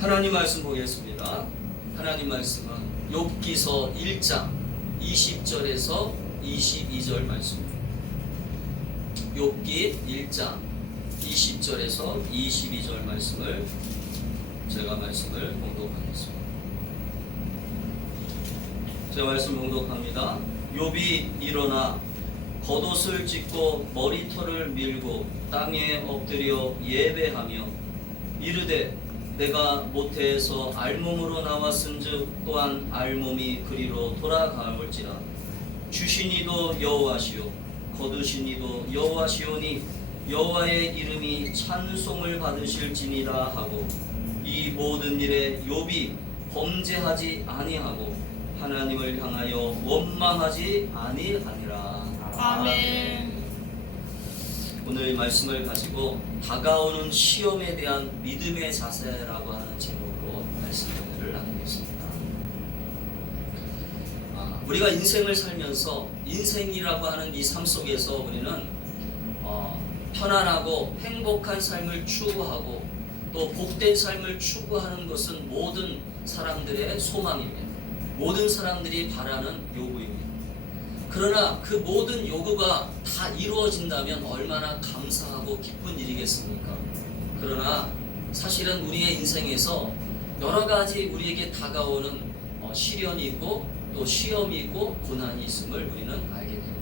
하나님 말씀 보겠습니다. 하나님 말씀은 욥기서 1장 20절에서 22절 말씀입니다. 욥기 1장 20절에서 22절 말씀을 제가 말씀을 봉독하겠습니다. 제가 말씀 봉독합니다. 욥이 일어나 겉옷을 찢고 머리털을 밀고 땅에 엎드려 예배하며 이르되 내가 모태에서 알몸으로 나왔은즉 또한 알몸이 그리로 돌아가올지라. 주시니도 여호와시요 거두시니도 여호와시오니 여호와의 이름이 찬송을 받으실지니라 하고 이 모든 일에 욥이 범죄하지 아니하고 하나님을 향하여 원망하지 아니하니라. 아멘. 오늘 말씀을 가지고 다가오는 시험에 대한 믿음의 자세라고 하는 제목으로 말씀을 나누겠습니다. 우리가 인생을 살면서 인생이라고 하는 이 삶 속에서 우리는 편안하고 행복한 삶을 추구하고 또 복된 삶을 추구하는 것은 모든 사람들의 소망입니다. 모든 사람들이 바라는 요구입니다. 그러나 그 모든 요구가 다 이루어진다면 얼마나 감사하고 기쁜 일이겠습니까? 그러나 사실은 우리의 인생에서 여러 가지 우리에게 다가오는 시련이 있고 또 시험이 있고 고난이 있음을 우리는 알게 됩니다.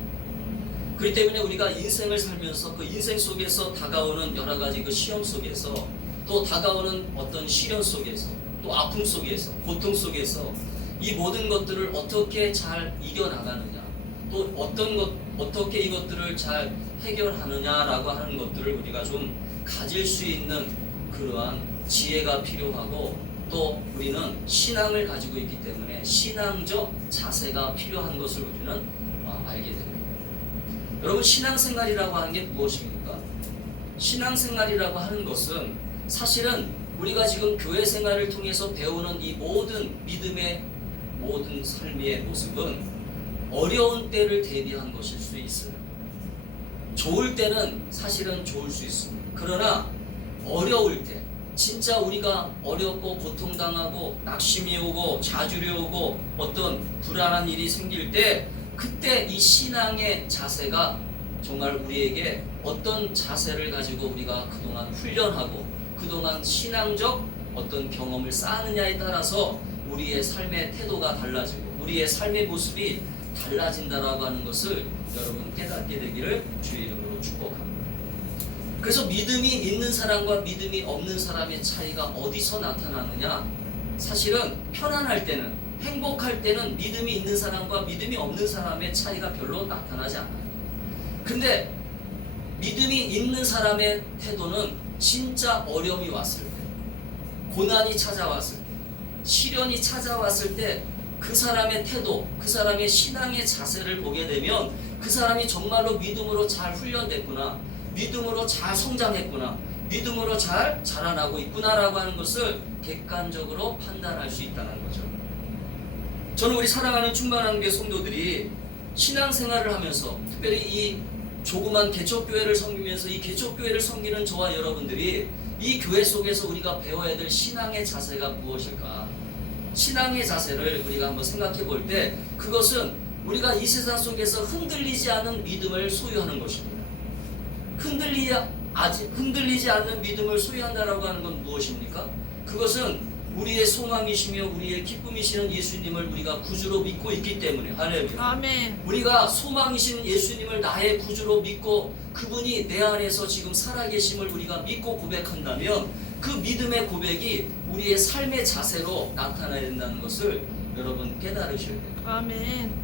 그렇기 때문에 우리가 인생을 살면서 그 인생 속에서 다가오는 여러 가지 그 시험 속에서 또 다가오는 어떤 시련 속에서 또 아픔 속에서 고통 속에서 이 모든 것들을 어떻게 잘 이겨나가느냐 또 어떻게 이것들을 잘 해결하느냐라고 하는 것들을 우리가 좀 가질 수 있는 그러한 지혜가 필요하고 또 우리는 신앙을 가지고 있기 때문에 신앙적 자세가 필요한 것을 우리는 알게 됩니다. 여러분, 신앙생활이라고 하는 게 무엇입니까? 신앙생활이라고 하는 것은 사실은 우리가 지금 교회 생활을 통해서 배우는 이 모든 믿음의 모든 삶의 모습은 어려운 때를 대비한 것일 수 있어요. 좋을 때는 사실은 좋을 수 있습니다. 그러나 어려울 때, 진짜 우리가 어렵고 고통당하고 낙심이 오고 좌절이 오고 어떤 불안한 일이 생길 때 그때 이 신앙의 자세가 정말 우리에게 어떤 자세를 가지고 우리가 그동안 훈련하고 그동안 신앙적 어떤 경험을 쌓느냐에 따라서 우리의 삶의 태도가 달라지고 우리의 삶의 모습이 달라진다라고 하는 것을 여러분 깨닫게 되기를 주의 이름으로 축복합니다. 그래서 믿음이 있는 사람과 믿음이 없는 사람의 차이가 어디서 나타나느냐? 사실은 편안할 때는, 행복할 때는 믿음이 있는 사람과 믿음이 없는 사람의 차이가 별로 나타나지 않아요. 근데 믿음이 있는 사람의 태도는 진짜 어려움이 왔을 때, 고난이 찾아왔을 때, 시련이 찾아왔을 때 그 사람의 태도, 그 사람의 신앙의 자세를 보게 되면 그 사람이 정말로 믿음으로 잘 훈련됐구나, 믿음으로 잘 성장했구나, 믿음으로 잘 자라나고 있구나라고 하는 것을 객관적으로 판단할 수 있다는 거죠. 저는 우리 사랑하는 충만한교회 성도들이 신앙생활을 하면서 특별히 이 조그만 개척교회를 섬기면서 이 개척교회를 섬기는 저와 여러분들이 이 교회 속에서 우리가 배워야 될 신앙의 자세가 무엇일까? 신앙의 자세를 우리가 한번 생각해 볼 때 그것은 우리가 이 세상 속에서 흔들리지 않은 믿음을 소유하는 것입니다. 흔들리지 않는 믿음을 소유한다라고 하는 건 무엇입니까? 그것은 우리의 소망이시며 우리의 기쁨이시는 예수님을 우리가 구주로 믿고 있기 때문에 할렐루야. 아멘. 우리가 소망이신 예수님을 나의 구주로 믿고 그분이 내 안에서 지금 살아계심을 우리가 믿고 고백한다면 그 믿음의 고백이 우리의 삶의 자세로 나타나야 된다는 것을 여러분 깨달으셔야 돼요. 아멘.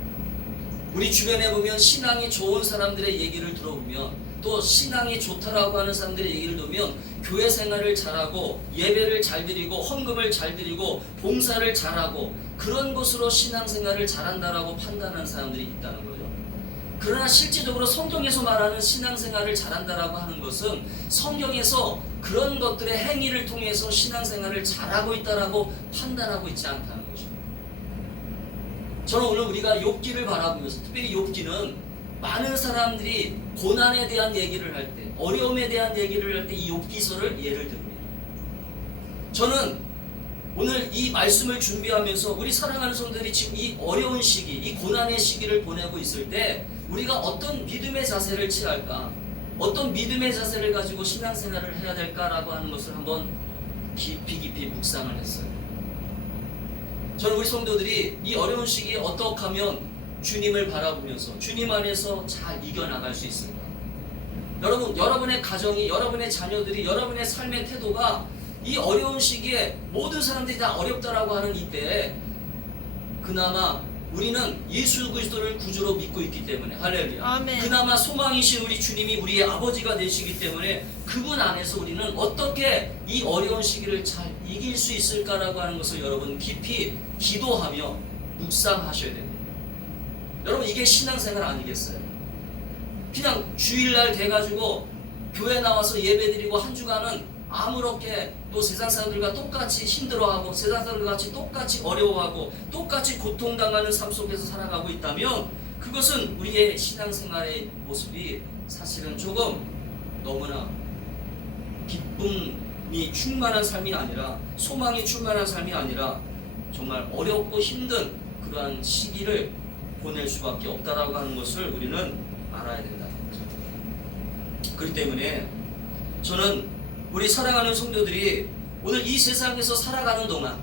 우리 주변에 보면 신앙이 좋은 사람들의 얘기를 들어보면 또 신앙이 좋다라고 하는 사람들의 얘기를 들으면 교회 생활을 잘하고 예배를 잘 드리고 헌금을 잘 드리고 봉사를 잘하고 그런 것으로 신앙생활을 잘한다라고 판단하는 사람들이 있다는 거죠. 그러나 실질적으로 성경에서 말하는 신앙생활을 잘한다라고 하는 것은 성경에서 그런 것들의 행위를 통해서 신앙생활을 잘하고 있다라고 판단하고 있지 않다는 거죠. 저는 오늘 우리가 욥기를 바라보면서 특별히 욥기는 많은 사람들이 고난에 대한 얘기를 할 때, 어려움에 대한 얘기를 할 때 이 욥기서를 예를 듭니다. 저는 오늘 이 말씀을 준비하면서 우리 사랑하는 성도들이 지금 이 어려운 시기, 이 고난의 시기를 보내고 있을 때 우리가 어떤 믿음의 자세를 취할까? 어떤 믿음의 자세를 가지고 신앙생활을 해야 될까라고 하는 것을 한번 깊이 묵상을 했어요. 저는 우리 성도들이 이 어려운 시기에 어떻게 하면 주님을 바라보면서 주님 안에서 잘 이겨나갈 수 있을까? 여러분, 여러분의 가정이, 여러분의 자녀들이, 여러분의 삶의 태도가 이 어려운 시기에 모든 사람들이 다 어렵다라고 하는 이때에 그나마 우리는 예수 그리스도를 구주로 믿고 있기 때문에 할렐루야. 아멘. 그나마 소망이신 우리 주님이 우리의 아버지가 되시기 때문에 그분 안에서 우리는 어떻게 이 어려운 시기를 잘 이길 수 있을까라고 하는 것을 여러분 깊이 기도하며 묵상하셔야 됩니다. 여러분, 이게 신앙생활 아니겠어요? 그냥 주일날 돼가지고 교회 나와서 예배드리고 한 주간은 아무렇게 또 세상 사람들과 똑같이 힘들어하고 세상 사람들과 같이 똑같이 어려워하고 똑같이 고통당하는 삶 속에서 살아가고 있다면 그것은 우리의 신앙생활의 모습이 사실은 조금 너무나 기쁨이 충만한 삶이 아니라 소망이 충만한 삶이 아니라 정말 어렵고 힘든 그러한 시기를 보낼 수밖에 없다라고 하는 것을 우리는 알아야 된다는 거죠. 그렇기 때문에 저는 우리 사랑하는 성도들이 오늘 이 세상에서 살아가는 동안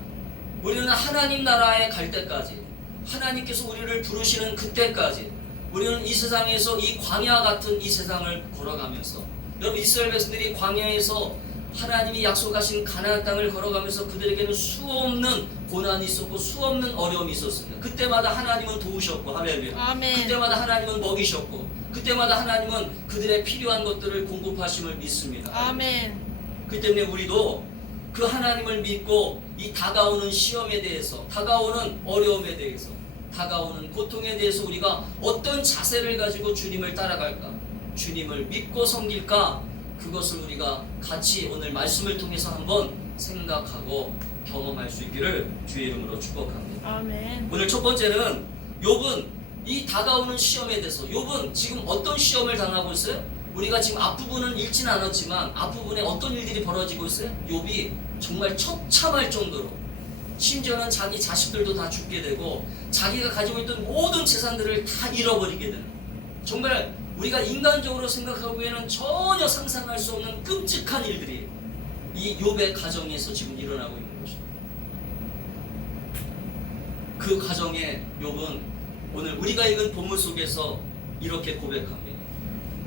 우리는 하나님 나라에 갈 때까지 하나님께서 우리를 부르시는 그때까지 우리는 이 세상에서 이 광야 같은 이 세상을 걸어가면서 여러분 이스라엘 백성들이 광야에서 하나님이 약속하신 가나안 땅을 걸어가면서 그들에게는 수없는 고난이 있었고 수없는 어려움이 있었습니다. 그때마다 하나님은 도우셨고 할렐루야. 아멘. 그때마다 하나님은 먹이셨고 그때마다 하나님은 그들의 필요한 것들을 공급하심을 믿습니다. 아멘. 그렇기 때문에 우리도 그 하나님을 믿고 이 다가오는 시험에 대해서 다가오는 어려움에 대해서 다가오는 고통에 대해서 우리가 어떤 자세를 가지고 주님을 따라갈까 주님을 믿고 섬길까 그것을 우리가 같이 오늘 말씀을 통해서 한번 생각하고 경험할 수 있기를 주의 이름으로 축복합니다. 아멘. 오늘 첫 번째는 욥은 이 다가오는 시험에 대해서 욥은 지금 어떤 시험을 당하고 있어요? 우리가 지금 앞부분은 읽진 않았지만 앞부분에 어떤 일들이 벌어지고 있어요? 욥이 정말 처참할 정도로 심지어는 자기 자식들도 다 죽게 되고 자기가 가지고 있던 모든 재산들을 다 잃어버리게 되는 정말 우리가 인간적으로 생각하기에는 전혀 상상할 수 없는 끔찍한 일들이 이 욥의 가정에서 지금 일어나고 있는 것입니다. 그 가정의 욥은 오늘 우리가 읽은 본문 속에서 이렇게 고백합니다.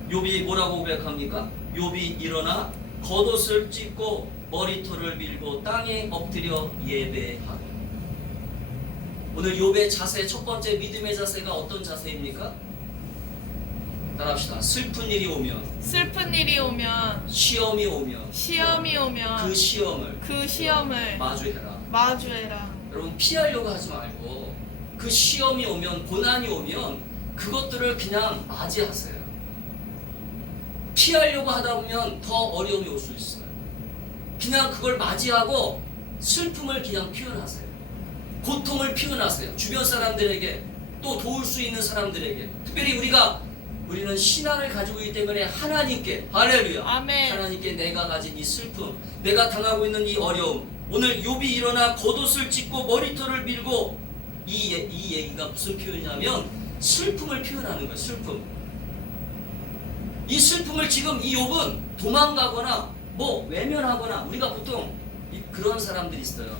욥이 뭐라고 고백합니까? 욥이 일어나 겉옷을 찢고 머리털을 밀고 땅에 엎드려 예배하고. 오늘 욥의 자세 첫 번째 믿음의 자세가 어떤 자세입니까? 따라합시다. 슬픈 일이 오면 슬픈 일이 오면 시험이 오면 시험이 오면 그 시험을 마주해라. 마주해라. 여러분 피하려고 하지 말고 그 시험이 오면 고난이 오면 그것들을 그냥 맞이하세요. 피하려고 하다 보면 더 어려움이 올 수 있어요. 그냥 그걸 맞이하고 슬픔을 그냥 표현하세요. 고통을 표현하세요. 주변 사람들에게 또 도울 수 있는 사람들에게 특별히 우리는 신앙을 가지고 있기 때문에 하나님께 할렐루야. 아멘. 하나님께 내가 가진 이 슬픔, 내가 당하고 있는 이 어려움. 오늘 욥이 일어나 겉옷을 찢고 머리털을 밀고 이 얘기가 무슨 표현이냐면 슬픔을 표현하는 거예요. 슬픔. 이 슬픔을 지금 이 욥은 도망가거나 뭐 외면하거나 우리가 보통 그런 사람들이 있어요.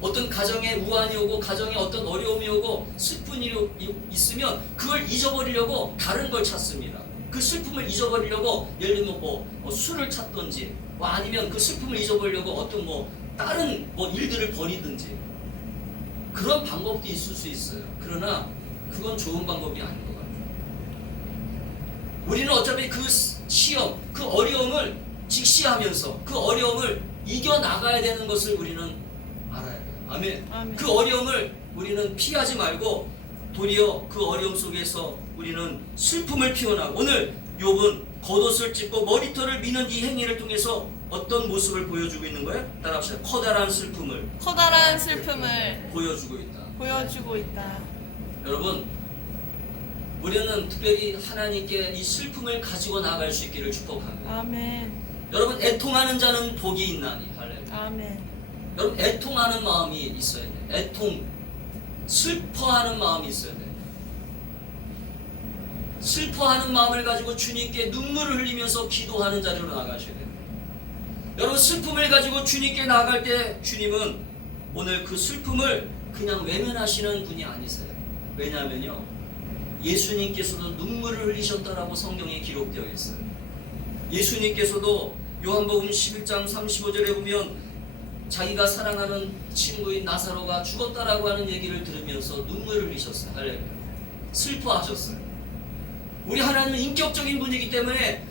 어떤 가정에 우환이 오고 가정에 어떤 어려움이 오고 슬픈 일이 있으면 그걸 잊어버리려고 다른 걸 찾습니다. 그 슬픔을 잊어버리려고 예를 들면 뭐 술을 찾든지 아니면 그 슬픔을 잊어버리려고 어떤 다른 일들을 벌이든지 그런 방법도 있을 수 있어요. 그러나 그건 좋은 방법이 아닌 것 같아요. 우리는 어차피 그 시험, 그 어려움을 직시하면서 그 어려움을 이겨나가야 되는 것을 우리는 알아야 돼요. 아멘. 아멘. 그 어려움을 우리는 피하지 말고 도리어 그 어려움 속에서 우리는 슬픔을 표현하고 오늘 욥은 겉옷을 찢고 머리털을 미는 이 행위를 통해서 어떤 모습을 보여주고 있는 거예요? 따라합시다. 커다란 슬픔을 보여주고 있다. 여러분 우리는 특별히 하나님께 이 슬픔을 가지고 나아갈 수 있기를 축복합니다. 아멘. 여러분 애통하는 자는 복이 있나니 할렐루야. 아멘. 여러분 애통하는 마음이 있어야 돼요. 슬퍼하는 마음이 있어야 돼요. 슬퍼하는 마음을 가지고 주님께 눈물을 흘리면서 기도하는 자리로 나가셔야 돼요. 여러분 슬픔을 가지고 주님께 나아갈 때 주님은 오늘 그 슬픔을 그냥 외면하시는 분이 아니세요. 왜냐하면요, 예수님께서도 눈물을 흘리셨다라고 성경에 기록되어 있어요. 예수님께서도 요한복음 11장 35절에 보면 자기가 사랑하는 친구인 나사로가 죽었다라고 하는 얘기를 들으면서 눈물을 흘리셨어요. 할렐루야. 슬퍼하셨어요. 우리 하나님은 인격적인 분이기 때문에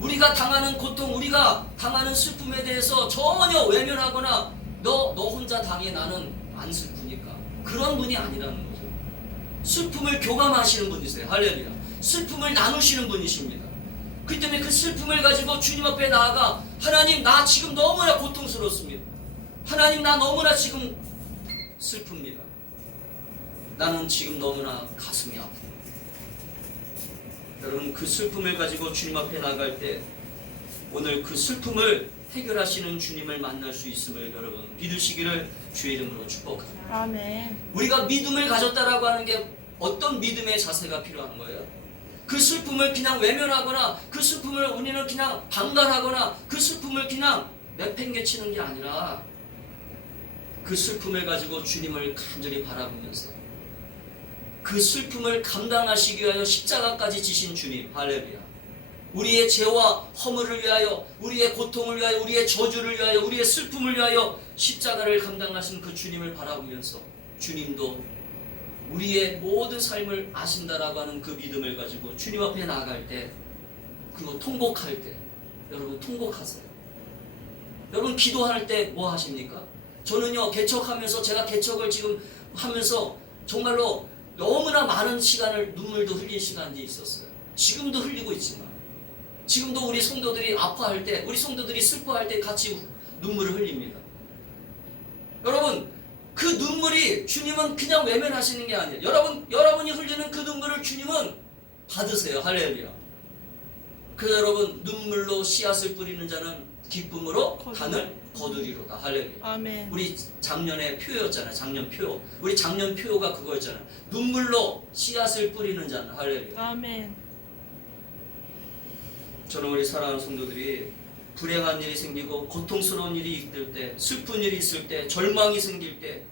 우리가 당하는 고통, 우리가 당하는 슬픔에 대해서 전혀 외면하거나 너 혼자 당해, 나는 안 슬프니까, 그런 분이 아니라는 거죠. 슬픔을 교감하시는 분이세요. 할렐루야. 슬픔을 나누시는 분이십니다. 그렇기 때문에 그 슬픔을 가지고 주님 앞에 나아가, 하나님 나 지금 너무나 고통스럽습니다. 하나님 나 너무나 지금 슬픕니다. 나는 지금 너무나 가슴이 아픕니다. 여러분 그 슬픔을 가지고 주님 앞에 나갈 때 오늘 그 슬픔을 해결하시는 주님을 만날 수 있음을 여러분 믿으시기를 주의 이름으로 축복합니다. 아멘. 우리가 믿음을 가졌다라고 하는 게 어떤 믿음의 자세가 필요한 거예요? 그 슬픔을 그냥 외면하거나 그 슬픔을 우리는 그냥 방관하거나 그 슬픔을 그냥 내팽개치는 게 아니라 그 슬픔을 가지고 주님을 간절히 바라보면서 그 슬픔을 감당하시기 위하여 십자가까지 지신 주님, 할렐루야. 우리의 죄와 허물을 위하여, 우리의 고통을 위하여, 우리의 저주를 위하여, 우리의 슬픔을 위하여 십자가를 감당하신 그 주님을 바라보면서 주님도 우리의 모든 삶을 아신다라고 하는 그 믿음을 가지고 주님 앞에 나아갈 때, 그리고 통곡할 때, 여러분 통곡하세요. 여러분 기도할 때 뭐 하십니까? 저는요, 개척하면서, 제가 개척을 지금 하면서 정말로 너무나 많은 시간을 눈물도 흘린 시간이 있었어요. 지금도 흘리고 있지만, 지금도 우리 성도들이 아파할 때, 우리 성도들이 슬퍼할 때 같이 눈물을 흘립니다. 여러분 그 눈물이 주님은 그냥 외면하시는 게 아니에요. 여러분이 흘리는 그 눈물을 주님은 받으세요. 할렐루야. 그래서 여러분 눈물로 씨앗을 뿌리는 자는 기쁨으로 단을 거두리로다. 할렐루야. 아멘. 우리 작년에 표였잖아요. 작년 표. 우리 작년 표가 그거였잖아요. 눈물로 씨앗을 뿌리는 자는. 할렐루야. 아멘. 저는 우리 사랑하는 성도들이 불행한 일이 생기고 고통스러운 일이 있을 때, 슬픈 일이 있을 때, 절망이 생길 때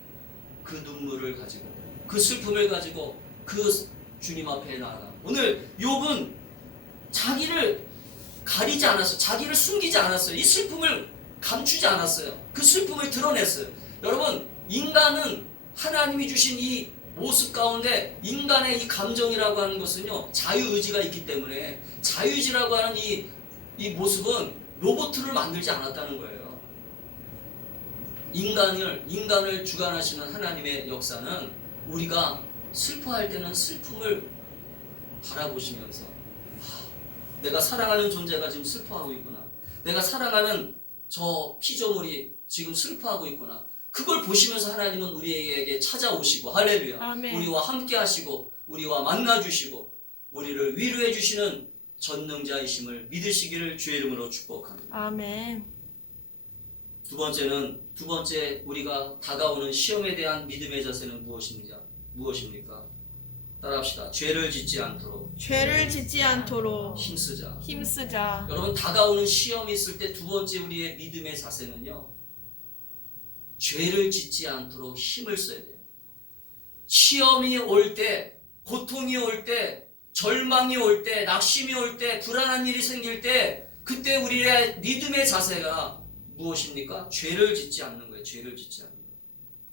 그 눈물을 가지고, 그 슬픔을 가지고 그 주님 앞에 나아가. 오늘 욥은 자기를 가리지 않았어요. 자기를 숨기지 않았어요. 이 슬픔을 감추지 않았어요. 그 슬픔을 드러냈어요. 여러분 인간은 하나님이 주신 이 모습 가운데 인간의 이 감정이라고 하는 것은요, 자유의지가 있기 때문에 자유의지라고 하는 이 모습은 로봇을 만들지 않았다는 거예요. 인간을 주관하시는 하나님의 역사는 우리가 슬퍼할 때는 슬픔을 바라보시면서 내가 사랑하는 존재가 지금 슬퍼하고 있구나. 내가 사랑하는 저 피조물이 지금 슬퍼하고 있구나. 그걸 보시면서 하나님은 우리에게 찾아오시고, 할렐루야. 아멘. 우리와 함께 하시고 우리와 만나 주시고 우리를 위로해 주시는 전능자이심을 믿으시기를 주의 이름으로 축복합니다. 아멘. 두 번째 우리가 다가오는 시험에 대한 믿음의 자세는 무엇입니까? 따라합시다. 죄를 짓지 않도록 힘쓰자. 여러분 다가오는 시험이 있을 때 두 번째 우리의 믿음의 자세는요, 죄를 짓지 않도록 힘을 써야 돼요. 시험이 올 때, 고통이 올 때, 절망이 올 때, 낙심이 올 때, 불안한 일이 생길 때, 그때 우리의 믿음의 자세가 무엇입니까? 죄를 짓지 않는 거예요. 죄를 짓지 않는 거예요.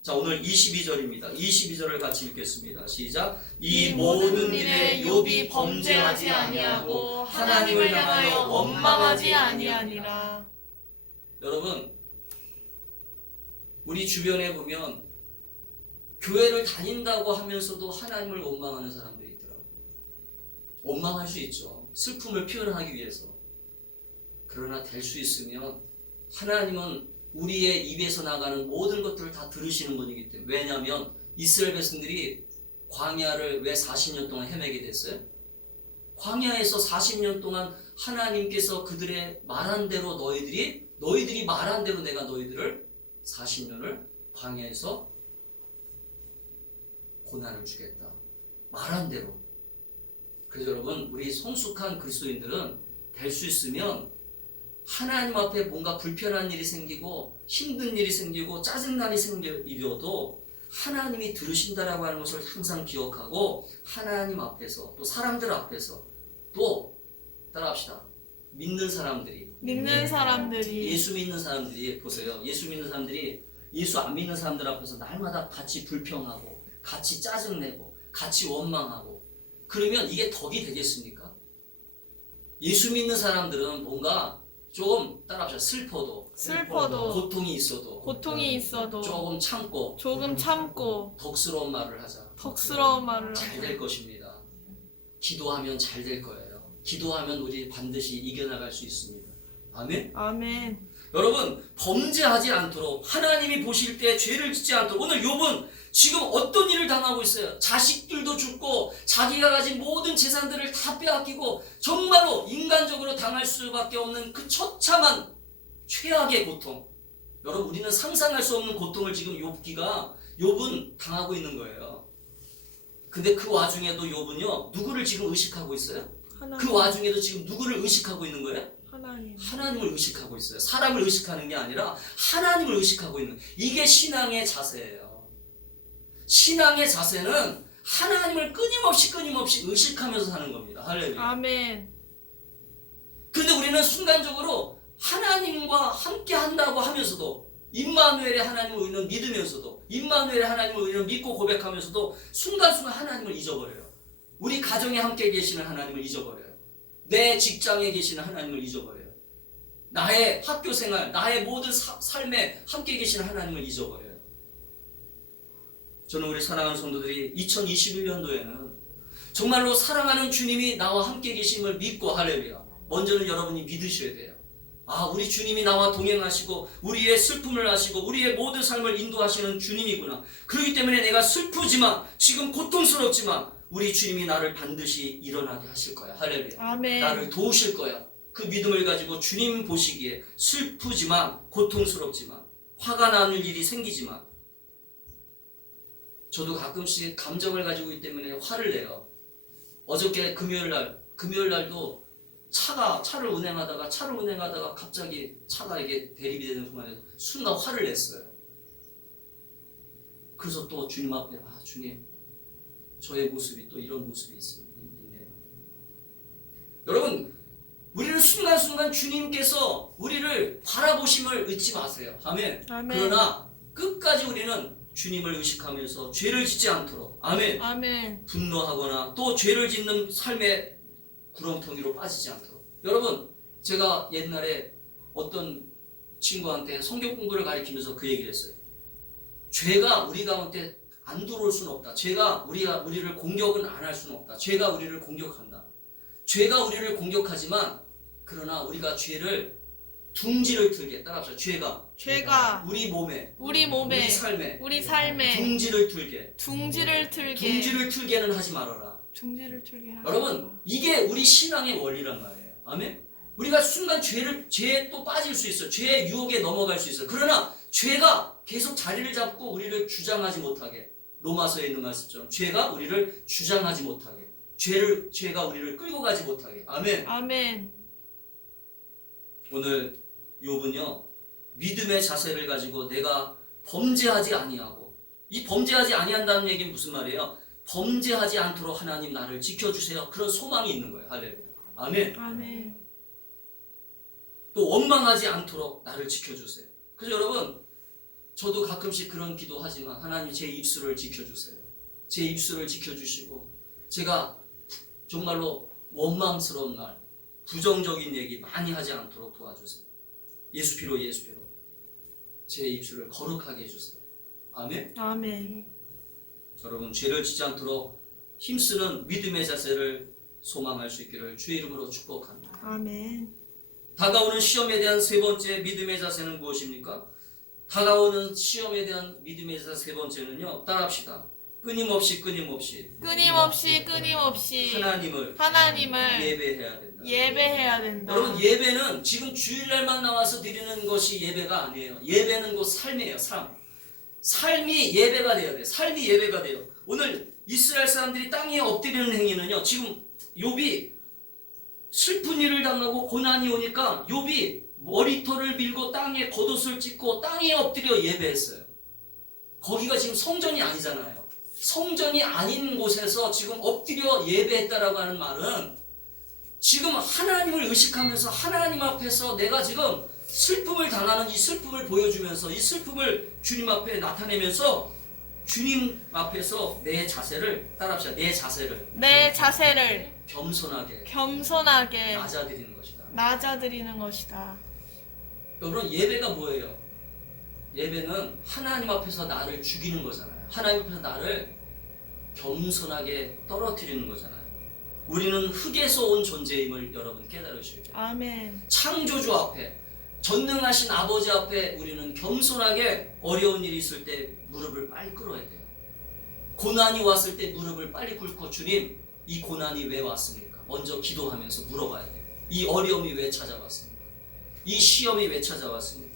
자, 오늘 22절입니다. 22절을 같이 읽겠습니다. 시작. 이 모든 일에 욥이 범죄하지 아니하고 하나님을 향하여 원망하지 아니하니라. 여러분, 우리 주변에 보면 교회를 다닌다고 하면서도 하나님을 원망하는 사람들이 있더라고요. 원망할 수 있죠. 슬픔을 표현하기 위해서. 그러나 될 수 있으면 하나님은 우리의 입에서 나가는 모든 것들을 다 들으시는 분이기 때문에. 왜냐하면 이스라엘 백성들이 광야를 왜 40년 동안 헤매게 됐어요? 광야에서 40년 동안 하나님께서 그들의 말한 대로 너희들이 말한 대로 내가 너희들을 40년을 광야에서 고난을 주겠다. 말한 대로. 그래서 여러분, 우리 성숙한 그리스도인들은 될 수 있으면 하나님 앞에 뭔가 불편한 일이 생기고 힘든 일이 생기고 짜증난이 생겨도 하나님이 들으신다라고 하는 것을 항상 기억하고 하나님 앞에서 또 사람들 앞에서 또 따라합시다. 믿는 사람들이 예수 믿는 사람들이 보세요. 예수 믿는 사람들이 예수 안 믿는 사람들 앞에서 날마다 같이 불평하고 같이 짜증내고 같이 원망하고 그러면 이게 덕이 되겠습니까? 예수 믿는 사람들은 뭔가 조금 따라합시다. 슬퍼도 고통이 있어도 조금 참고 덕스러운 말을 하자. 잘 될 것입니다. 기도하면 잘 될 거예요. 기도하면 우리 반드시 이겨나갈 수 있습니다. 아멘? 아멘. 여러분, 범죄하지 않도록 하나님이 보실 때 죄를 짓지 않도록 오늘 욥은 지금 어떤 일을 당하고 있어요? 자식들도 죽고 자기가 가진 모든 재산들을 다 빼앗기고 정말로 인간적으로 당할 수밖에 없는 그 처참한 최악의 고통. 여러분, 우리는 상상할 수 없는 고통을 지금 욥은 당하고 있는 거예요. 근데 그 와중에도 욥은요, 누구를 지금 의식하고 있어요? 그 와중에도 지금 누구를 의식하고 있는 거예요? 하나님을 의식하고 있어요. 사람을 의식하는 게 아니라 하나님을 의식하고 있는, 이게 신앙의 자세예요. 신앙의 자세는 하나님을 끊임없이 의식하면서 사는 겁니다. 할렐루야. 아멘. 근데 우리는 순간적으로 하나님과 함께 한다고 하면서도 임마누엘의 하나님을 우리는 믿으면서도 임마누엘의 하나님을 우리는 믿고 고백하면서도 순간순간 하나님을 잊어버려요. 우리 가정에 함께 계시는 하나님을 잊어버려요. 내 직장에 계시는 하나님을 잊어버려요. 나의 학교 생활, 나의 모든 삶에 함께 계시는 하나님을 잊어버려요. 저는 우리 사랑하는 성도들이 2021년도에는 정말로 사랑하는 주님이 나와 함께 계심을 믿고, 할렐루야, 먼저는 여러분이 믿으셔야 돼요. 아, 우리 주님이 나와 동행하시고 우리의 슬픔을 아시고 우리의 모든 삶을 인도하시는 주님이구나. 그렇기 때문에 내가 슬프지만 지금 고통스럽지만 우리 주님이 나를 반드시 일어나게 하실 거야. 할렐루야. 아멘. 나를 도우실 거야. 그 믿음을 가지고 주님 보시기에 슬프지만 고통스럽지만 화가 나는 일이 생기지만, 저도 가끔씩 감정을 가지고 있기 때문에 화를 내요. 어저께 금요일날도 차를 운행하다가 갑자기 차가 이게 대립이 되는 순간에 순간 화를 냈어요. 그래서 또 주님 앞에, 주님, 저의 모습이 또 이런 모습이 있네요. 여러분, 우리는 순간순간 주님께서 우리를 바라보심을 잊지 마세요. 아멘. 그러나 끝까지 우리는 주님을 의식하면서 죄를 짓지 않도록, 아멘. 분노하거나 또 죄를 짓는 삶의 구렁텅이로 빠지지 않도록. 여러분, 제가 옛날에 어떤 친구한테 성경 공부를 가르치면서 그 얘기를 했어요. 죄가 우리 가운데 안 들어올 수는 없다. 죄가 우리를 공격은 안 할 수는 없다. 죄가 우리를 공격한다. 죄가 우리를 공격하지만 그러나 우리가 죄를 둥지를 틀게, 따라합시다. 죄가 우리 몸에 우리 삶에 둥지를 틀게 둥지를 하지 말아라. 여러분, 이게 우리 신앙의 원리란 말이에요. 아멘. 우리가 순간 죄에 또 빠질 수 있어요. 죄의 유혹에 넘어갈 수 있어요. 그러나 죄가 계속 자리를 잡고 우리를 주장하지 못하게, 로마서에 있는 말씀처럼 죄가 우리를 주장하지 못하게, 죄가 우리를 끌고 가지 못하게. 아멘. 오늘 욥은요, 믿음의 자세를 가지고 내가 범죄하지 아니하고, 이 범죄하지 아니한다는 얘기는 무슨 말이에요? 범죄하지 않도록 하나님 나를 지켜주세요. 그런 소망이 있는 거예요. 할렐루야. 아멘. 또 원망하지 않도록 나를 지켜주세요. 그래서 여러분, 저도 가끔씩 그런 기도하지만 하나님, 제 입술을 지켜주세요. 제 입술을 지켜주시고 제가 정말로 원망스러운 말, 부정적인 얘기 많이 하지 않도록 도와주세요. 예수 피로 제 입술을 거룩하게 해주세요. 아멘. 여러분, 죄를 짓지 않도록 힘쓰는 믿음의 자세를 소망할 수 있기를 주의 이름으로 축복합니다. 아멘. 다가오는 시험에 대한 세 번째 믿음의 자세는 무엇입니까? 다가오는 시험에 대한 믿음의 자세 세 번째는요, 따라합시다. 끊임없이 하나님을 예배해야 된다. 예배해야 된다. 여러분 예배는 지금 주일날만 나와서 드리는 것이 예배가 아니에요. 예배는 곧 삶이에요. 삶이 예배가 돼야 돼요. 삶이 예배가 돼요. 오늘 이스라엘 사람들이 땅에 엎드리는 행위는요. 지금 욥이 슬픈 일을 당하고 고난이 오니까 욥이 머리털을 밀고 땅에 겉옷을 찢고 땅에 엎드려 예배했어요. 거기가 지금 성전이 아니잖아요. 성전이 아닌 곳에서 지금 엎드려 예배했다라고 하는 말은 지금 하나님을 의식하면서 하나님 앞에서 내가 지금 슬픔을 당하는 이 슬픔을 보여주면서 이 슬픔을 주님 앞에 나타내면서 주님 앞에서 내 자세를 따라합시다. 내 자세를 겸손하게 낮아드리는 것이다. 여러분 예배가 뭐예요? 예배는 하나님 앞에서 나를 죽이는 거잖아요. 하나님 앞에서 나를 겸손하게 떨어뜨리는 거잖아요. 우리는 흙에서 온 존재임을 여러분 깨달으셔야 돼요. 아멘. 창조주 앞에 전능하신 아버지 앞에 우리는 겸손하게 어려운 일이 있을 때 무릎을 빨리 꿇어야 돼요. 고난이 왔을 때 무릎을 빨리 꿇고 주님 이 고난이 왜 왔습니까? 먼저 기도하면서 물어봐야 돼요. 이 어려움이 왜 찾아왔습니까? 이 시험이 왜 찾아왔습니까?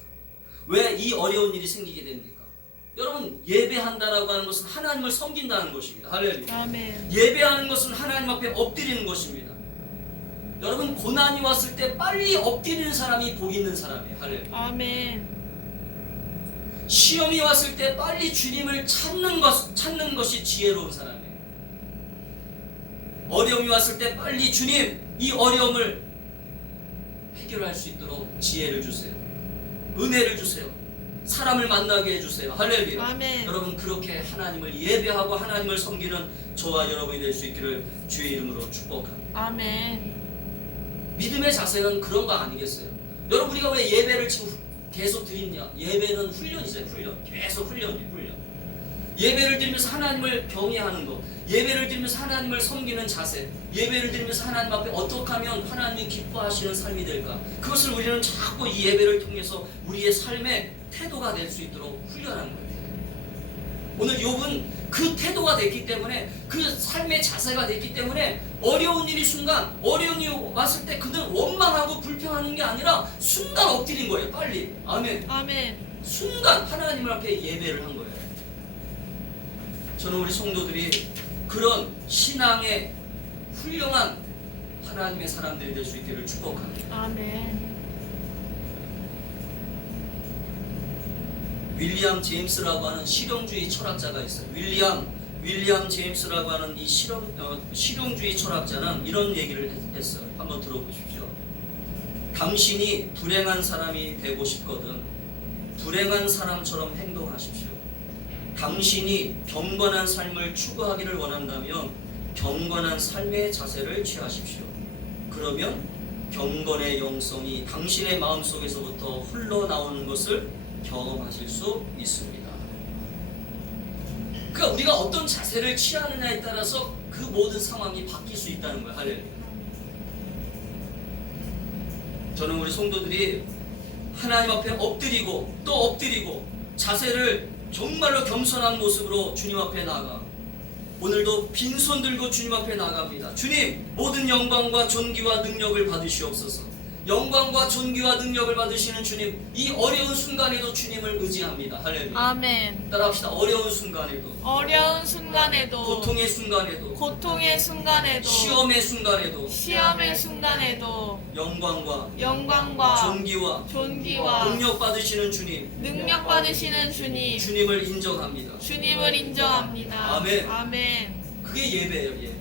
왜 이 어려운 일이 생기게 됩니까? 여러분 예배한다라고 하는 것은 하나님을 섬긴다는 것입니다. 할렐루야. 아멘. 예배하는 것은 하나님 앞에 엎드리는 것입니다. 여러분 고난이 왔을 때 빨리 엎드리는 사람이 복 있는 사람이에요. 할렐루야. 아멘. 시험이 왔을 때 빨리 주님을 찾는 것이 지혜로운 사람이에요. 어려움이 왔을 때 빨리 주님 이 어려움을 해결할 수 있도록 지혜를 주세요. 은혜를 주세요. 사람을 만나게 해주세요. 할렐루야. 아멘. 여러분 그렇게 하나님을 예배하고 하나님을 섬기는 저와 여러분이 될 수 있기를 주의 이름으로 축복합니다. 아멘. 믿음의 자세는 그런 거 아니겠어요? 여러분 우리가 왜 예배를 지금 계속 드리냐? 예배는 훈련이잖아요. 훈련. 계속 훈련. 예배를 드리면서 하나님을 경외하는 것, 예배를 드리면서 하나님을 섬기는 자세, 예배를 드리면서 하나님 앞에 어떻게 하면 하나님이 기뻐하시는 삶이 될까? 그것을 우리는 자꾸 이 예배를 통해서 우리의 삶의 태도가 될 수 있도록 훈련하는 거예요. 오늘 욥은 그 태도가 됐기 때문에 그 삶의 자세가 됐기 때문에 어려운 일이 어려운 일이 왔을 때 그는 원망하고 불평하는 게 아니라 순간 엎드린 거예요. 빨리. 아멘. 아멘. 순간 하나님 앞에 예배를 한 거예요. 저는 우리 성도들이 그런 신앙의 훌륭한 하나님의 사람들이 될 수 있기를 축복합니다. 아멘. 윌리엄 제임스라고 하는 실용주의 철학자가 있어요. 윌리엄 제임스라고 하는 이 실용주의 철학자는 이런 얘기를 했어요. 한번 들어보십시오. 당신이 불행한 사람이 되고 싶거든 불행한 사람처럼 행동하십시오. 당신이 경건한 삶을 추구하기를 원한다면 경건한 삶의 자세를 취하십시오. 그러면 경건의 영성이 당신의 마음속에서부터 흘러나오는 것을 경험하실 수 있습니다. 그러니까 우리가 어떤 자세를 취하느냐에 따라서 그 모든 상황이 바뀔 수 있다는 거예요. 할렐루야. 저는 우리 성도들이 하나님 앞에 엎드리고 또 엎드리고 자세를 정말로 겸손한 모습으로 주님 앞에 나가 오늘도 빈손 들고 주님 앞에 나갑니다. 주님 모든 영광과 존귀와 능력을 받으시옵소서. 영광과 존귀와 능력을 받으시는 주님 이 어려운 순간에도 주님을 의지합니다. 할렐루야. 아멘. 따라합시다. 어려운 순간에도 고통의 순간에도 시험의 순간에도 영광과 존귀와 능력 받으시는 주님 주님을 인정합니다. 아멘. 그게 예배예요. 예배.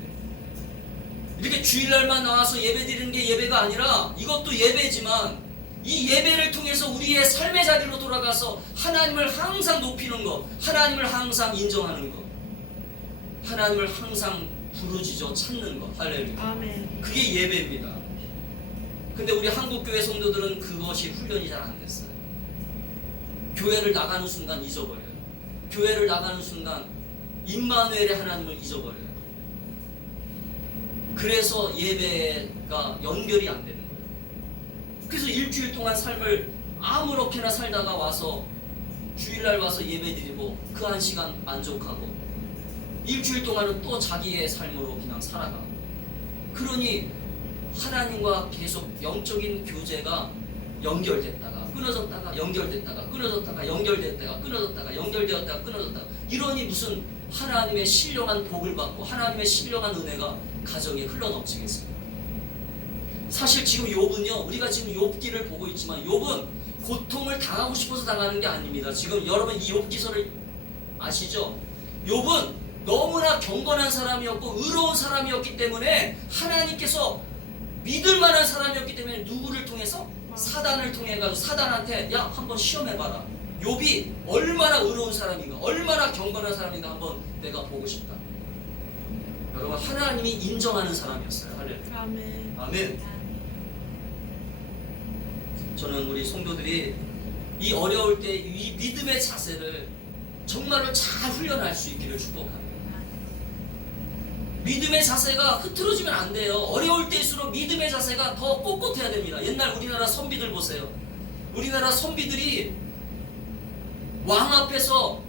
이렇게 주일날만 나와서 예배드리는 게 예배가 아니라 이것도 예배지만 이 예배를 통해서 우리의 삶의 자리로 돌아가서 하나님을 항상 높이는 것, 하나님을 항상 인정하는 것, 하나님을 항상 부르짖어 찾는 것. 할렐루야. 아멘. 그게 예배입니다. 근데 우리 한국교회 성도들은 그것이 훈련이 잘 안 됐어요. 교회를 나가는 순간 잊어버려요. 교회를 나가는 순간 임마누엘의 하나님을 잊어버려요. 그래서 예배가 연결이 안 되는 거예요. 그래서 일주일 동안 삶을 아무렇게나 살다가 와서 주일날 와서 예배드리고 그 한 시간 만족하고 일주일 동안은 또 자기의 삶으로 그냥 살아가. 그러니 하나님과 계속 영적인 교제가 연결됐다가 끊어졌다가 연결됐다가 끊어졌다가 연결됐다가 끊어졌다가 연결되었다가 끊어졌다가, 이러니 무슨 하나님의 신령한 복을 받고 하나님의 신령한 은혜가 가정에 흘러넘치겠습니까? 사실 지금 욥은요, 우리가 지금 욥기를 보고 있지만 욥은 고통을 당하고 싶어서 당하는 게 아닙니다. 지금 여러분 이 욥기서를 아시죠? 욥은 너무나 경건한 사람이었고 의로운 사람이었기 때문에 하나님께서 믿을 만한 사람이었기 때문에 누구를 통해서? 사단을 통해 가지고 사단한테 야 한번 시험해봐라. 욥이 얼마나 의로운 사람인가, 얼마나 경건한 사람인가 한번 내가 보고 싶다. 여러분 하나님이 인정하는 사람이었어요. 할렐루야. 아멘. 아멘. 저는 우리 성도들이 이 어려울 때 이 믿음의 자세를 정말로 잘 훈련할 수 있기를 축복합니다. 믿음의 자세가 흐트러지면 안 돼요. 어려울 때일수록 믿음의 자세가 더 꼿꼿해야 됩니다. 옛날 우리나라 선비들 보세요. 우리나라 선비들이 왕 앞에서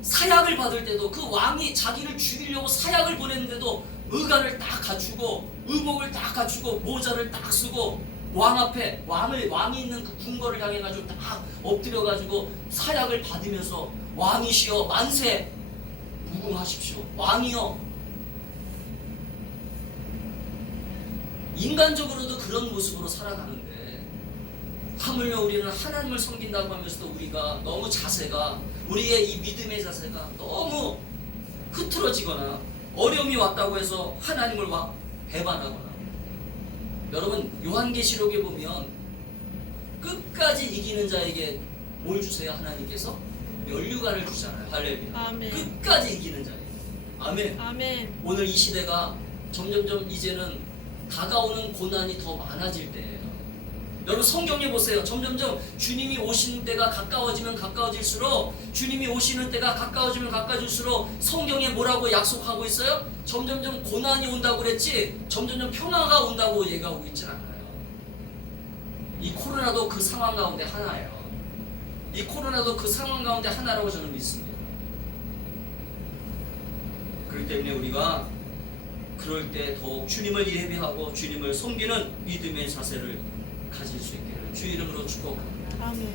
사약을 받을 때도 그 왕이 자기를 죽이려고 사약을 보냈는데도 의관을 딱 갖추고 의복을 딱 갖추고 모자를 딱 쓰고 왕 앞에 왕이 있는 그 궁궐을 향해 가지고 딱 엎드려 가지고 사약을 받으면서 왕이시여 만세 무궁하십시오. 왕이여. 인간적으로도 그런 모습으로 살아가는데 하물며 우리는 하나님을 섬긴다고 하면서도 우리가 너무 자세가, 우리의 이 믿음의 자세가 너무 흐트러지거나 어려움이 왔다고 해서 하나님을 막 배반하거나. 여러분 요한계시록에 보면 끝까지 이기는 자에게 뭘 주세요? 하나님께서 면류관을 주잖아요. 할렐루야. 아멘. 끝까지 이기는 자에게. 아멘. 아멘. 오늘 이 시대가 점점점 이제는 다가오는 고난이 더 많아질 때예요. 여러분 성경에 보세요. 점점점 주님이 오시는 때가 가까워지면 가까워질수록, 주님이 오시는 때가 가까워지면 가까워질수록 성경에 뭐라고 약속하고 있어요? 점점점 고난이 온다고 그랬지 점점점 평화가 온다고 얘기하고 있지 않아요. 이 코로나도 그 상황 가운데 하나예요. 이 코로나도 그 상황 가운데 하나라고 저는 믿습니다. 그렇기 때문에 우리가 그럴 때 더욱 주님을 예배하고 주님을 섬기는 믿음의 자세를 가질 수 있기를 주 이름으로 축복합니다. 아멘.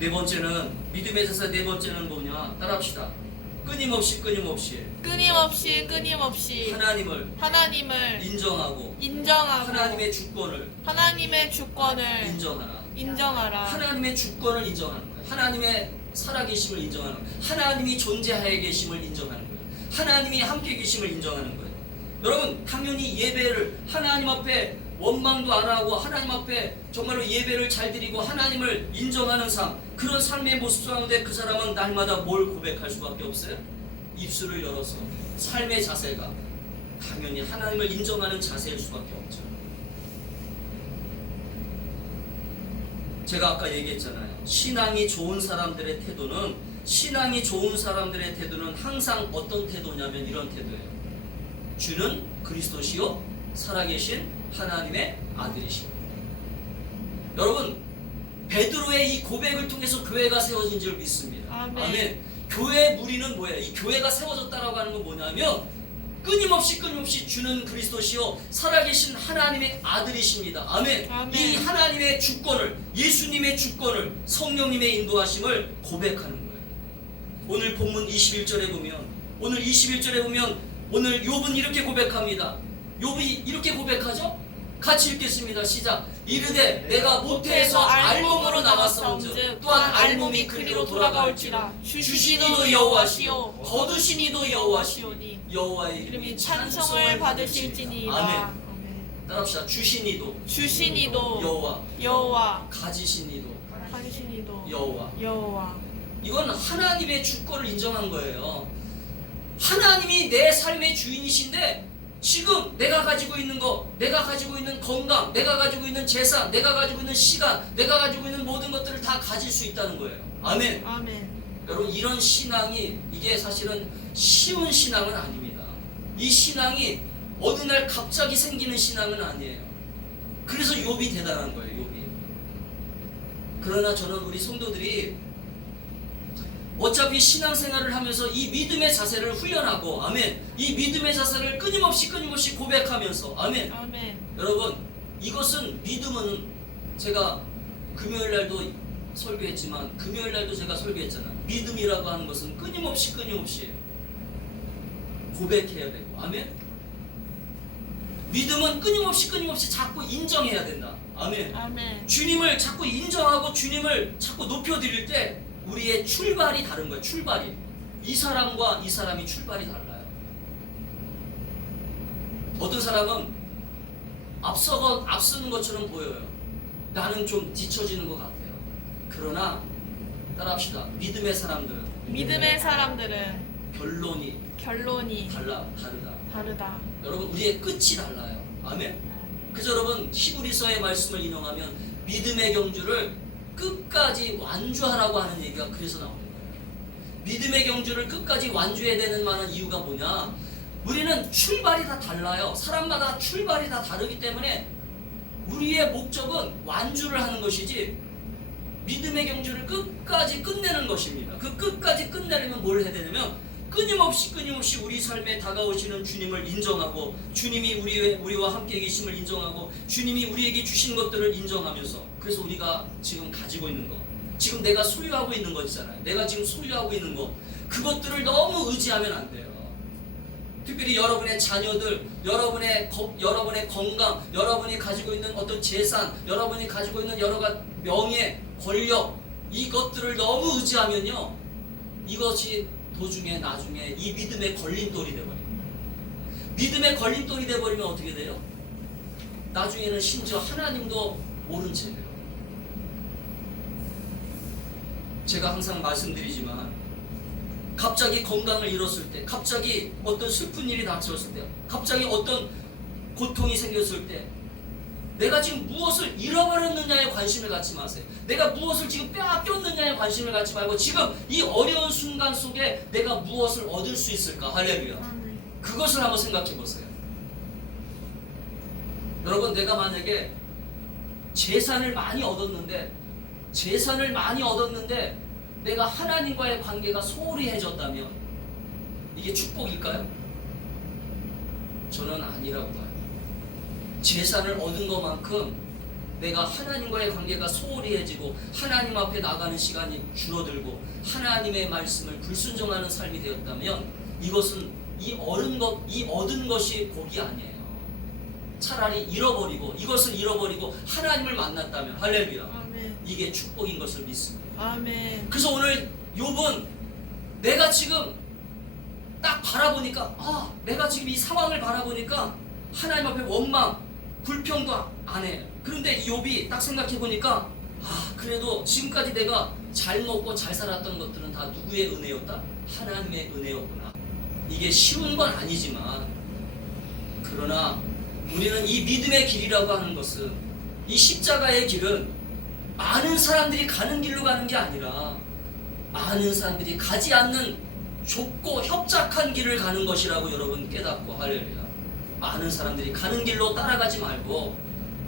네 번째는 믿음의 자세, 네 번째는 뭐냐? 따라합시다. 끊임없이 하나님을 인정하고 하나님의 주권을 인정하라. 하나님의 주권을 인정하는 거예요. 하나님의 살아계심을 인정하는 거예요. 하나님이 존재하에 계심을 인정하는 거예요. 하나님이 함께 계심을 인정하는 거예요. 여러분 당연히 예배를 하나님 앞에 원망도 안 하고 하나님 앞에 정말로 예배를 잘 드리고 하나님을 인정하는 삶, 그런 삶의 모습 가운데 그 사람은 날마다 뭘 고백할 수밖에 없어요? 입술을 열어서 삶의 자세가 당연히 하나님을 인정하는 자세일 수밖에 없죠. 제가 아까 얘기했잖아요. 신앙이 좋은 사람들의 태도는 항상 어떤 태도냐면 이런 태도예요. 주는 그리스도시요 살아계신 하나님의 아들이십니다. 여러분 베드로의 이 고백을 통해서 교회가 세워진 줄 믿습니다. 아멘. 교회의 무리는 뭐예요? 이 교회가 세워졌다라고 하는 건 뭐냐면 끊임없이 주는 그리스도시요 살아계신 하나님의 아들이십니다. 아멘. 이 하나님의 주권을, 예수님의 주권을, 성령님의 인도하심을 고백하는 거예요. 오늘 본문 21절에 보면 오늘 욥은 이렇게 고백합니다. 욥이 이렇게 고백하죠? 같이 읽겠습니다. 시작. 이르되 내가 모태에서 알몸으로 나왔사온즉 또한 알몸이 그리로 돌아가올지라. 주시니도 여호와시요 거두시니도 여호와시오니 여호와의 이름이 찬송을 받으실지니이다. 아멘. 따라합시다. 주시니도 여호와 가지시니도 여호와. 이건 하나님의 주권을 인정한 거예요. 하나님이 내 삶의 주인이신데 지금 내가 가지고 있는 거, 내가 가지고 있는 건강, 내가 가지고 있는 재산, 내가 가지고 있는 시간, 내가 가지고 있는 모든 것들을 다 가질 수 있다는 거예요. 아멘. 여러분 이런 신앙이 이게 사실은 쉬운 신앙은 아닙니다. 이 신앙이 어느 날 갑자기 생기는 신앙은 아니에요. 그래서 욥이 대단한 거예요. 욥이. 그러나 저는 우리 성도들이 어차피 신앙생활을 하면서 이 믿음의 자세를 훈련하고, 아멘, 이 믿음의 자세를 끊임없이 고백하면서, 아멘. 아멘. 여러분, 이것은 믿음은, 제가 금요일 날도 설교했지만 금요일 날도 제가 설교했잖아요. 믿음이라고 하는 것은 끊임없이 고백해야 되고, 아멘. 믿음은 끊임없이 자꾸 인정해야 된다. 아멘. 아멘. 주님을 자꾸 인정하고 주님을 자꾸 높여드릴 때 우리의 출발이 다른 거예요. 출발이. 이 사람과 이 사람이 출발이 달라요. 어떤 사람은 앞서는 것처럼 보여요. 나는 좀 뒤처지는 것 같아요. 그러나 따라합시다. 믿음의 사람들은 결론이 다르다. 여러분, 우리의 끝이 달라요. 아멘. 그래서 여러분, 히브리서의 말씀을 인용하면 믿음의 경주를 끝까지 완주하라고 하는 얘기가 그래서 나오는 거예요. 믿음의 경주를 끝까지 완주해야 되는 만한 이유가 뭐냐? 우리는 출발이 다 달라요. 사람마다 출발이 다 다르기 때문에 우리의 목적은 완주를 하는 것이지 믿음의 경주를 끝까지 끝내는 것입니다. 그 끝까지 끝내려면 뭘 해야 되냐면 끊임없이 우리 삶에 다가오시는 주님을 인정하고, 주님이 우리와 함께 계심을 인정하고, 주님이 우리에게 주신 것들을 인정하면서, 그래서 우리가 지금 가지고 있는 것, 지금 내가 소유하고 있는 것 있잖아요. 내가 지금 소유하고 있는 것, 그것들을 너무 의지하면 안 돼요. 특별히 여러분의 자녀들, 여러분의 건강, 여러분이 가지고 있는 어떤 재산, 여러분이 가지고 있는 여러 가지 명예, 권력, 이것들을 너무 의지하면요, 이것이 도중에 나중에 이 믿음의 걸림돌이 돼버려요. 믿음의 걸림돌이 돼버리면 어떻게 돼요? 나중에는 심지어 하나님도 모른 채 돼요. 제가 항상 말씀드리지만, 갑자기 건강을 잃었을 때, 갑자기 어떤 슬픈 일이 닥쳤을 때, 갑자기 어떤 고통이 생겼을 때, 내가 지금 무엇을 잃어버렸느냐에 관심을 갖지 마세요. 내가 무엇을 지금 빼앗겼느냐에 관심을 갖지 말고, 지금 이 어려운 순간 속에 내가 무엇을 얻을 수 있을까? 할렐루야. 그것을 한번 생각해 보세요. 여러분, 내가 만약에 재산을 많이 얻었는데 내가 하나님과의 관계가 소홀히 해졌다면 이게 축복일까요? 저는 아니라고 봐요. 재산을 얻은 것만큼 내가 하나님과의 관계가 소홀히 해지고 하나님 앞에 나가는 시간이 줄어들고 하나님의 말씀을 불순종하는 삶이 되었다면, 이것은 이 얻은 것이 복이 아니에요. 차라리 이것을 잃어버리고 하나님을 만났다면, 할렐루야, 아멘. 이게 축복인 것을 믿습니다. 아멘. 그래서 오늘 욥은 내가 지금 딱 바라보니까, 내가 지금 이 상황을 바라보니까 하나님 앞에 원망, 불평도 안 해. 그런데 욥이 딱 생각해 보니까, 그래도 지금까지 내가 잘 먹고 잘 살았던 것들은 다 누구의 은혜였다? 하나님의 은혜였구나. 이게 쉬운 건 아니지만, 그러나 우리는 이 믿음의 길이라고 하는 것은, 이 십자가의 길은 많은 사람들이 가는 길로 가는 게 아니라 많은 사람들이 가지 않는 좁고 협착한 길을 가는 것이라고 여러분 깨닫고, 할렐루야. 많은 사람들이 가는 길로 따라가지 말고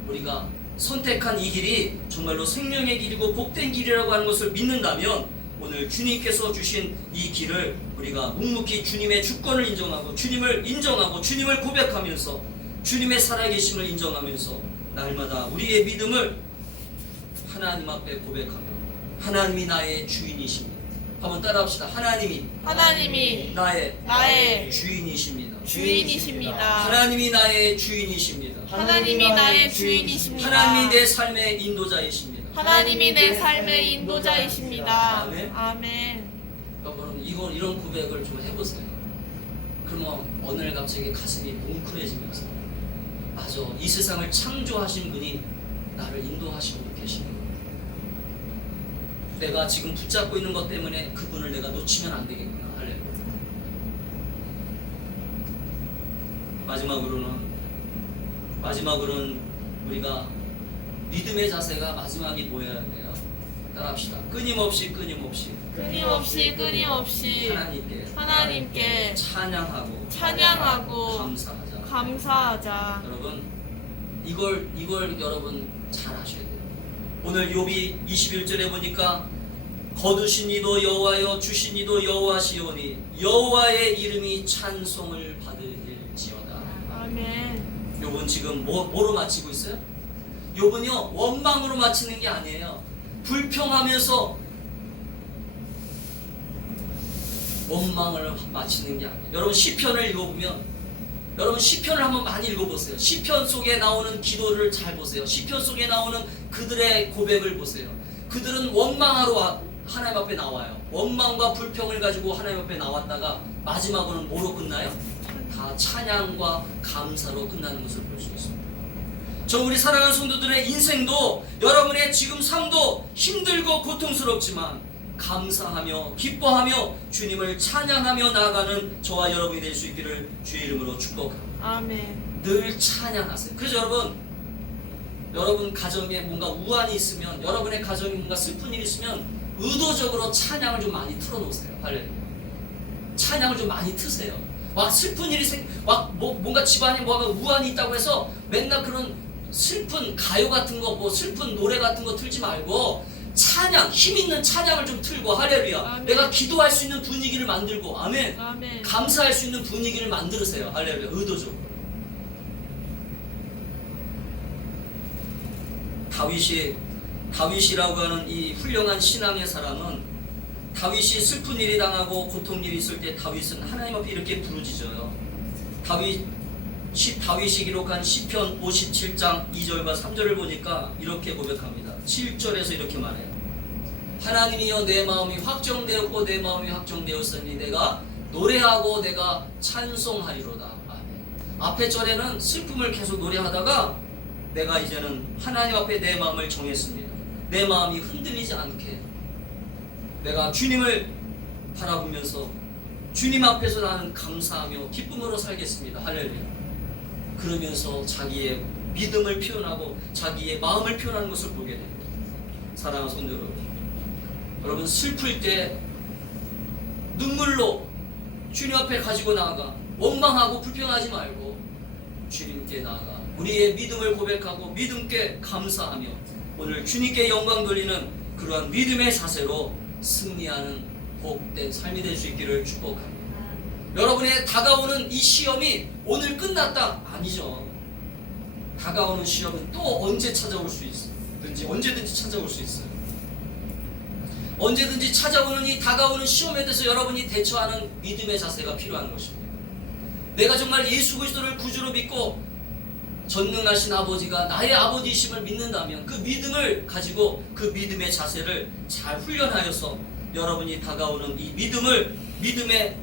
우리가 선택한 이 길이 정말로 생명의 길이고 복된 길이라고 하는 것을 믿는다면, 오늘 주님께서 주신 이 길을 우리가 묵묵히 주님의 주권을 인정하고 주님을 고백하면서 주님의 살아계심을 인정하면서 날마다 우리의 믿음을 하나님 앞에 고백하며, 하나님이 나의 주인이십니다. 한번 따라합시다. 하나님이 나의 주인이십니다. 하나님이 나의 주인이십니다. 하나님이 나의 주인이십니다. 하나님이 내 삶의 인도자이십니다. 하나님이 내 삶의 인도자이십니다. 아멘. 아멘. 여러분, 이런 고백을 좀 해보세요. 그러면 어느 날 갑자기 가슴이 뭉클해지면서, 맞아, 이 세상을 창조하신 분이 나를 인도하시고 계시는 거예요. 내가 지금 붙잡고 있는 것 때문에 그분을 내가 놓치면 안 되겠구나. 할렐루야. 마지막으로는 우리가 믿음의 자세가 마지막이 뭐여야 돼요? 따라합시다. 끊임없이 하나님께 찬양하고 감사하자. 여러분, 이걸 여러분 잘 하셔야 돼요. 오늘 욥이 21절에 보니까 거두신 이도 여호와여 주신 이도 여호와시오니 여호와의 이름이 찬송을 받으릴지어다. 아멘. 욥은 지금 뭐로 마치고 있어요? 욥은요 원망으로 마치는 게 아니에요. 불평하면서 원망을 마치는 게 아니에요. 여러분 시편을 읽어보면 여러분 시편을 한번 많이 읽어보세요. 시편 속에 나오는 기도를 잘 보세요. 시편 속에 나오는 그들의 고백을 보세요. 그들은 원망하러 하나님 앞에 나와요. 원망과 불평을 가지고 하나님 앞에 나왔다가 마지막으로는 뭐로 끝나요? 다 찬양과 감사로 끝나는 것을 볼 수 있습니다. 저 우리 사랑하는 성도들의 인생도 여러분의 지금 삶도 힘들고 고통스럽지만 감사하며 기뻐하며 주님을 찬양하며 나아가는 저와 여러분이 될 수 있기를 주의 이름으로 축복합니다. 아멘. 늘 찬양하세요. 그래서 여러분 가정에 뭔가 우환이 있으면 여러분의 가정에 뭔가 슬픈 일이 있으면 의도적으로 찬양을 좀 많이 틀어놓으세요. 할렐루야. 찬양을 좀 많이 트세요. 막 슬픈 일이 뭔가 집안에 뭐가 우환이 있다고 해서 맨날 그런 슬픈 가요 같은 거 뭐 슬픈 노래 같은 거 틀지 말고 찬양, 힘 있는 찬양을 좀 틀고 할렐루야. 아멘. 내가 기도할 수 있는 분위기를 만들고 아멘. 아멘. 감사할 수 있는 분위기를 만들으세요. 할렐루야. 의도적으로. 다윗이라고 하는 이 훌륭한 신앙의 사람은 다윗이 슬픈 일이 당하고 고통 일이 있을 때 다윗은 하나님 앞에 이렇게 부르짖어요. 다윗이 기록한 시편 57장 2절과 3절을 보니까 이렇게 고백합니다. 7절에서 이렇게 말해요. 하나님이여 내 마음이 확정되었고 내 마음이 확정되었으니 내가 노래하고 내가 찬송하리로다. 아멘. 앞에 절에는 슬픔을 계속 노래하다가 내가 이제는 하나님 앞에 내 마음을 정했습니다. 내 마음이 흔들리지 않게 내가 주님을 바라보면서 주님 앞에서 나는 감사하며 기쁨으로 살겠습니다. 할렐루야. 그러면서 자기의 믿음을 표현하고 자기의 마음을 표현하는 것을 보게 됩니다. 사랑하는 성도 여러분 슬플 때 눈물로 주님 앞에 가지고 나아가 원망하고 불평하지 말고 주님께 나아가 우리의 믿음을 고백하고 믿음께 감사하며 오늘 주님께 영광 돌리는 그러한 믿음의 자세로 승리하는 복된 삶이 될 수 있기를 축복합니다. 여러분의 다가오는 이 시험이 오늘 끝났다? 아니죠. 다가오는 시험은 또 언제 찾아올 수 있든지 언제든지 찾아올 수 있어요. 언제든지 찾아오는 이 다가오는 시험에 대해서 여러분이 대처하는 믿음의 자세가 필요한 것입니다. 내가 정말 예수 그리스도를 구주로 믿고 전능하신 아버지가 나의 아버지이심을 믿는다면 그 믿음을 가지고 그 믿음의 자세를 잘 훈련하여서 여러분이 다가오는 이 믿음의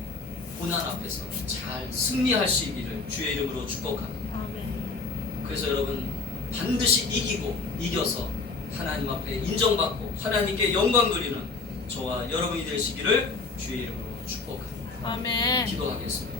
고난 앞에서 잘 승리할 수 있기를 주의 이름으로 축복합니다. 아멘. 그래서 여러분 반드시 이겨서 하나님 앞에 인정받고 하나님께 영광 돌리는 저와 여러분이 되시기를 주의 이름으로 축복합니다. 아멘. 기도하겠습니다.